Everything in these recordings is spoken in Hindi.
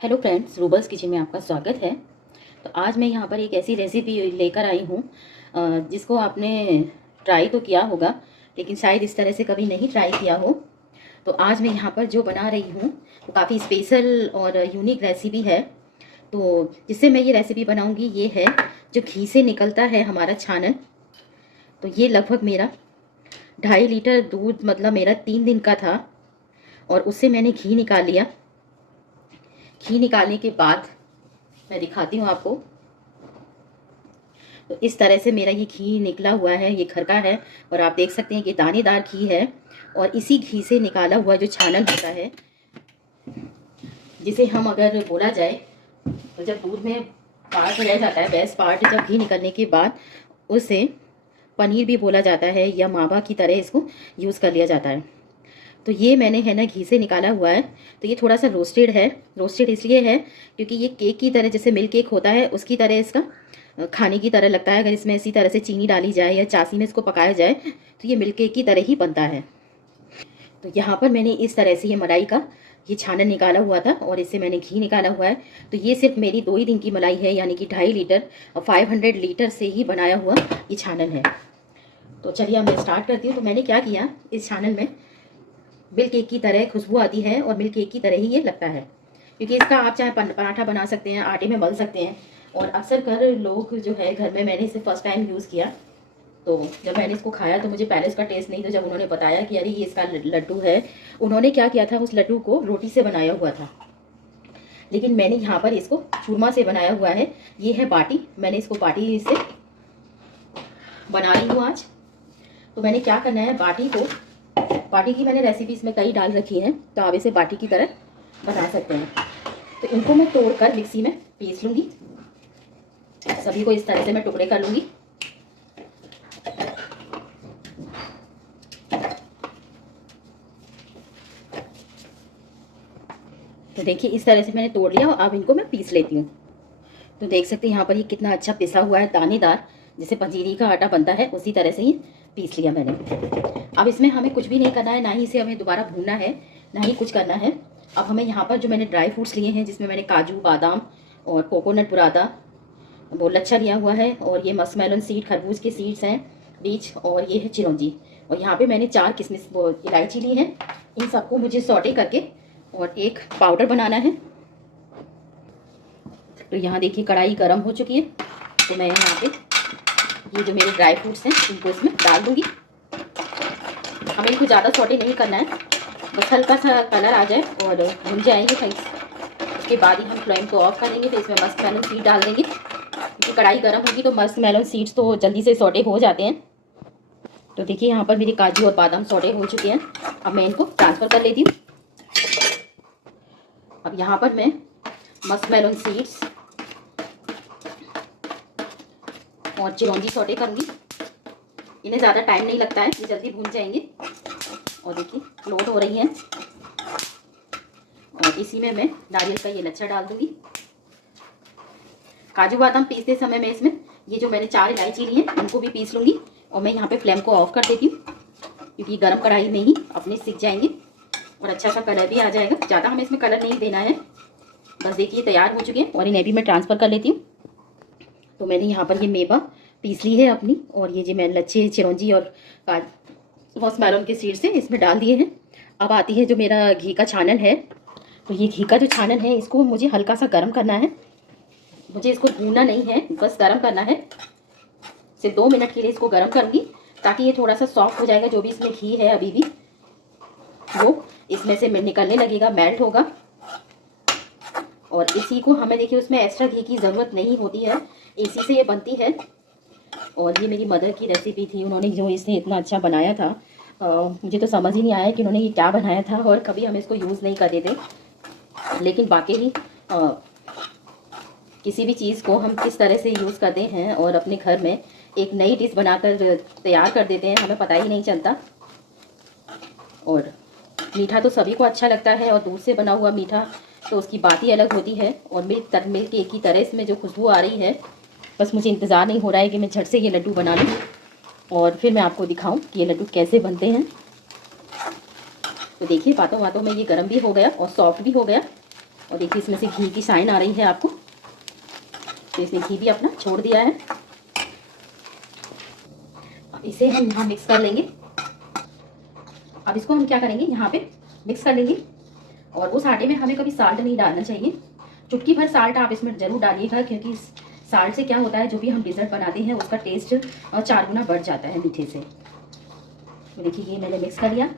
हेलो फ्रेंड्स, रूबल्स किचन में आपका स्वागत है। तो आज मैं यहाँ पर एक ऐसी रेसिपी लेकर आई हूँ जिसको आपने ट्राई तो किया होगा, लेकिन शायद इस तरह से कभी नहीं ट्राई किया हो। तो आज मैं यहाँ पर जो बना रही हूँ वो काफ़ी स्पेशल और यूनिक रेसिपी है। तो जिससे मैं ये रेसिपी बनाऊँगी ये है जो घी से निकलता है हमारा छानन। तो ये लगभग मेरा 2.5 लीटर दूध, मतलब मेरा 3 दिन का था, और उससे मैंने घी निकाल लिया। घी निकालने के बाद मैं दिखाती हूँ आपको। तो इस तरह से मेरा ये घी निकला हुआ है, ये घर का है, और आप देख सकते हैं कि दानेदार घी है। और इसी घी से निकाला हुआ जो छानन होता है, जिसे हम अगर बोला जाए तो जब दूध में पार्ट रह जाता है, बेस्ट पार्ट, जब घी निकलने के बाद उसे पनीर भी बोला जाता है, या मावा की तरह इसको यूज़ कर लिया जाता है। तो ये मैंने है ना घी से निकाला हुआ है। तो ये थोड़ा सा रोस्टेड है। रोस्टेड इसलिए है क्योंकि ये केक की तरह, जैसे मिल्क केक होता है उसकी तरह इसका खाने की तरह लगता है। अगर इसमें इसी तरह से चीनी डाली जाए या चाशनी में इसको पकाया जाए तो ये मिल्क केक की तरह ही बनता है। तो यहाँ पर मैंने इस तरह से ये मलाई का ये छानन निकाला हुआ था और इससे मैंने घी निकाला हुआ है। तो ये सिर्फ मेरी 2 ही दिन की मलाई है, यानी कि 2.5 लीटर और 500 लीटर से ही बनाया हुआ ये छानन है। तो चलिए अब मैं स्टार्ट करती हूँ। तो मैंने क्या किया, इस छानन में मिल्क केक की तरह खुशबू आती है और मिल्क केक की तरह ही ये लगता है, क्योंकि इसका आप चाहे पराठा बना सकते हैं, आटे में मल सकते हैं। और अक्सर कर लोग जो है घर में, मैंने इसे फर्स्ट टाइम यूज़ किया, तो जब मैंने इसको खाया तो मुझे पहले इसका टेस्ट नहीं था। जब उन्होंने बताया कि अरे ये इसका लड्डू है, उन्होंने क्या किया था, उस लड्डू को रोटी से बनाया हुआ था, लेकिन मैंने यहाँ पर इसको चूरमा से बनाया हुआ है। ये है बाटी, मैंने इसको बाटी से बना रही हूँ आज। तो मैंने क्या करना है, बाटी की मैंने रेसिपी इसमें कई डाल रखी है, तो आप इसे बाटी की तरह बना सकते हैं। तो इनको मैं तोड़कर मिक्सी में पीस लूँगी। सभी को इस तरह से मैं टुकड़े कर लूँगी। तो देखिए इस तरह से मैंने तोड़ लिया और अब इनको मैं पीस लेती हूँ। तो देख सकते हैं यहाँ पर ये कितना अच्छा पिसा हुआ है, दानेदार, जैसे पंजीरी का आटा बनता है उसी तरह से ही पीस लिया मैंने। अब इसमें हमें कुछ भी नहीं करना है, ना ही इसे हमें दोबारा भूनना है, ना ही कुछ करना है। अब हमें यहाँ पर जो मैंने ड्राई फ्रूट्स लिए हैं, जिसमें मैंने काजू, बादाम और कोकोनट बुरादा, वो लच्छा लिया हुआ है, और ये मस्कमेलन सीड, खरबूज के सीड्स हैं बीज, और ये है चिरौंजी, और यहाँ पे मैंने 4 किशमिश वो इलायची ली है। इन सबको मुझे सौटे करके और एक पाउडर बनाना है। तो यहाँ देखिए कढ़ाई गर्म हो चुकी है। तो मैं यहाँ पे ये जो मेरे ड्राई फ्रूट्स हैं इनको इसमें डाल दूँगी। हमें इनको ज़्यादा सौटे नहीं करना है, बस हल्का सा कलर आ जाए और भुन जाएंगे थैंक्स। उसके बाद ही हम फ्लेम को ऑफ कर देंगे। तो इसमें मस्क मेलन सीड डाल देंगे, क्योंकि कढ़ाई गर्म होगी तो मस्क मेलन सीड्स तो जल्दी से सौटे हो जाते हैं। तो देखिए यहाँ पर मेरे काजू और बादाम सौटे हो चुके हैं। अब मैं इनको ट्रांसफ़र कर लेती हूँ। अब यहाँ पर मैं मस्क मेलन सीड्स और चिरौंजी सौटे करूँगी। इन्हें ज़्यादा टाइम नहीं लगता है, ये जल्दी भून जाएंगे। और देखिए लोड हो रही हैं, और इसी में मैं नारियल का ये लच्छा डाल दूँगी। काजू बादाम पीसते समय मैं इसमें ये जो मैंने 4 इलायची ली है उनको भी पीस लूँगी। और मैं यहाँ पे फ्लेम को ऑफ कर देती हूँ, क्योंकि गर्म कढ़ाई में ही अपने सीख जाएंगे और अच्छा सा कलर भी आ जाएगा। ज़्यादा हमें इसमें कलर नहीं देना है। बस देखिए तैयार हो चुके हैं, और इन्हें भी मैं ट्रांसफ़र कर लेती हूँ। तो मैंने यहाँ पर ये मेवा पीस ली है अपनी, और ये जो मैंने लच्छे, चिरौंजी और मस्क के सीड से इसमें डाल दिए हैं। अब आती है जो मेरा घी का छानन है। तो ये घी का जो छानन है, इसको मुझे हल्का सा गर्म करना है। मुझे इसको भूनना नहीं है, बस गर्म करना है। सिर्फ 2 मिनट के लिए इसको गर्म करूँगी, ताकि ये थोड़ा सा सॉफ्ट हो जाएगा। जो भी इसमें घी है अभी भी वो इसमें से निकलने लगेगा, मेल्ट होगा। और इसी को हमें, देखिए उसमें एक्स्ट्रा घी की ज़रूरत नहीं होती है, इसी से ये बनती है। और ये मेरी मदर की रेसिपी थी, उन्होंने जो इसे इतना अच्छा बनाया था। मुझे तो समझ ही नहीं आया कि उन्होंने ये क्या बनाया था, और कभी हम इसको यूज़ नहीं करते थे। लेकिन वाकई किसी भी चीज़ को हम किस तरह से यूज़ करते हैं और अपने घर में एक नई डिश बनाकर तैयार कर देते हैं, हमें पता ही नहीं चलता। और मीठा तो सभी को अच्छा लगता है, और दूध से बना हुआ मीठा तो उसकी बात ही अलग होती है। और मिल्क केक की तरह इसमें जो खुशबू आ रही है, बस मुझे इंतज़ार नहीं हो रहा है कि मैं झट से ये लड्डू बना लूँ और फिर मैं आपको दिखाऊं कि ये लड्डू कैसे बनते हैं। तो देखिए बातों बातों में ये गर्म भी हो गया और सॉफ्ट भी हो गया। और देखिए इसमें से घी की साइन आ रही है आपको, तो इसने घी भी अपना छोड़ दिया है। अब इसे हम यहाँ मिक्स कर लेंगे। अब इसको हम क्या करेंगे, यहाँ पे मिक्स कर लेंगे। और उस आटे में हमें कभी साल्ट नहीं डालना चाहिए, चुटकी भर साल्ट आप इसमें ज़रूर डालिएगा, क्योंकि साल्ट से क्या होता है, जो भी हम डिज़र्ट बनाते हैं उसका टेस्ट 4 गुना बढ़ जाता है मीठे से। तो देखिए ये मैंने मिक्स कर लिया।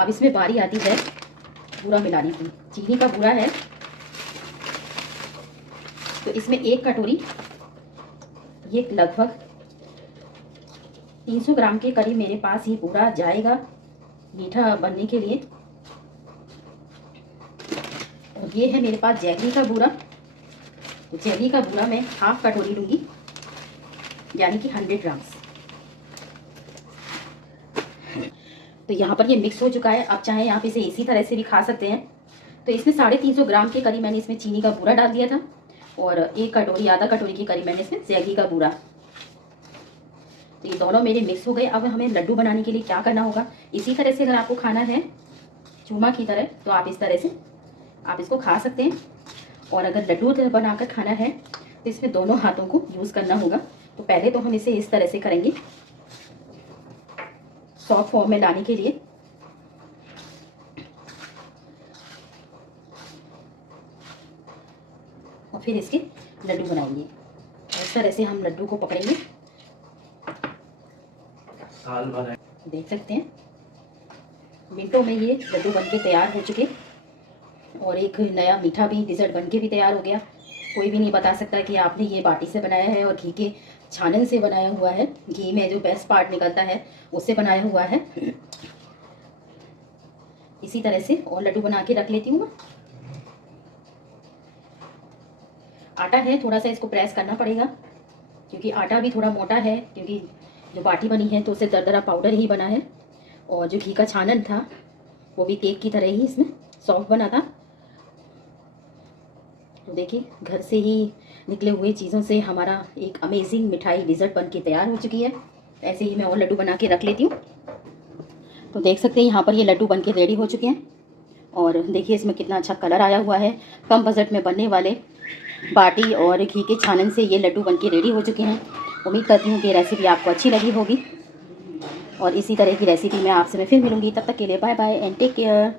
अब इसमें बारी आती है बूरा मिलाने की। चीनी का बूरा है, तो इसमें 1 कटोरी, ये लगभग 300 ग्राम के करीब मेरे पास ये बूरा जाएगा मीठा बनने के लिए। और ये है मेरे पास जैगरी का बूरा। तो जैगरी का बूरा मैं 1/2 कटोरी लूँगी, यानी कि 100 ग्राम्स। तो यहाँ पर ये मिक्स हो चुका है। आप चाहें आप इसे इसी तरह से भी खा सकते हैं। तो इसमें 350 ग्राम के करीब मैंने इसमें चीनी का बूरा डाल दिया था, और 1 कटोरी, आधा कटोरी के करीब मैंने इसमें जैगरी का बूरा। तो ये दोनों मेरे मिक्स हो गए। अब हमें लड्डू बनाने के लिए क्या करना होगा, इसी तरह से अगर आपको खाना है चूरमा की तरह, तो आप इस तरह से आप इसको खा सकते हैं। और अगर लड्डू बनाकर खाना है तो इसमें दोनों हाथों को यूज़ करना होगा। तो पहले तो हम इसे इस तरह से करेंगे सॉफ्ट फॉर्म में लाने के लिए। और फिर इसके लड्डू बनाएंगे। इस तरह से हम लड्डू को पकड़ेंगे। देख सकते हैं मिनटों में ये लड्डू बनके तैयार हो चुके, और एक नया मीठा भी डिज़र्ट बनके भी तैयार हो गया। कोई भी नहीं बता सकता कि आपने ये बाटी से बनाया है और घी के छानन से बनाया हुआ है। घी में जो बेस्ट पार्ट निकलता है उससे बनाया हुआ है। इसी तरह से और लड्डू बना के रख लेती हूँ मैं। आटा है, थोड़ा सा इसको प्रेस करना पड़ेगा, क्योंकि आटा भी थोड़ा मोटा है, क्योंकि जो बाटी बनी है तो उससे दरदरा पाउडर ही बना है। और जो घी का छानन था वो भी केक की तरह ही इसमें सॉफ्ट बना था। तो देखिए घर से ही निकले हुए चीज़ों से हमारा एक अमेजिंग मिठाई डिज़र्ट बन के तैयार हो चुकी है। ऐसे ही मैं और लड्डू बना के रख लेती हूँ। तो देख सकते हैं यहाँ पर ये लड्डू बन के रेडी हो चुके हैं। और देखिए इसमें कितना अच्छा कलर आया हुआ है। कम बजट में बनने वाले बाटी और घी के छानन से ये लड्डू बन के रेडी हो चुके हैं। उम्मीद करती हूँ कि ये रेसिपी आपको अच्छी लगी होगी, और इसी तरह की रेसिपी मैं आपसे फिर मिलूँगी। तब तक के लिए bye bye and take care.